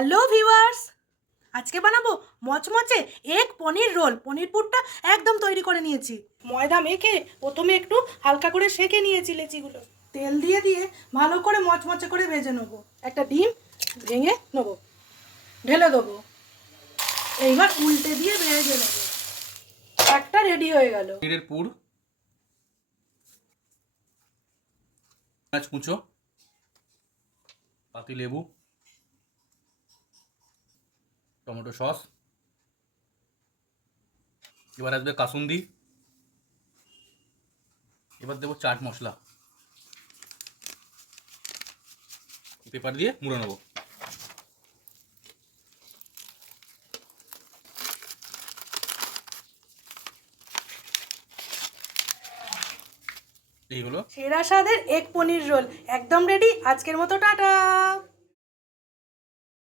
Hello viewers, আজকে বানাবো মচমচে এগ পনির রোল। পনির পুরটা একদম তৈরি করে নিয়েছি। ময়দা মেখে প্রথমে একটু হালকা করে সেঁকে নিয়েছি লেচিগুলো। তেল দিয়ে দিয়ে ভালো করে মচমচে করে ভেজে নেবো। একটা ডিম ভেঙে নেবো, ঢেলে দেবো। এইবার উল্টে দিয়ে ভেজে নেবো। একটা রেডি হয়ে গেল। পনিরের পুর, পেঁয়াজ কুচো, পাতি লেবু, টমেটো সস, এবার আসবে কাসুন্দি, এবার দেবো চাট মশলা, পেপার দিয়ে মুড়ে নেবো। এই হলো সেরা স্বাদের এগ পনির রোল একদম রেডি। আজকের মতো টাটা।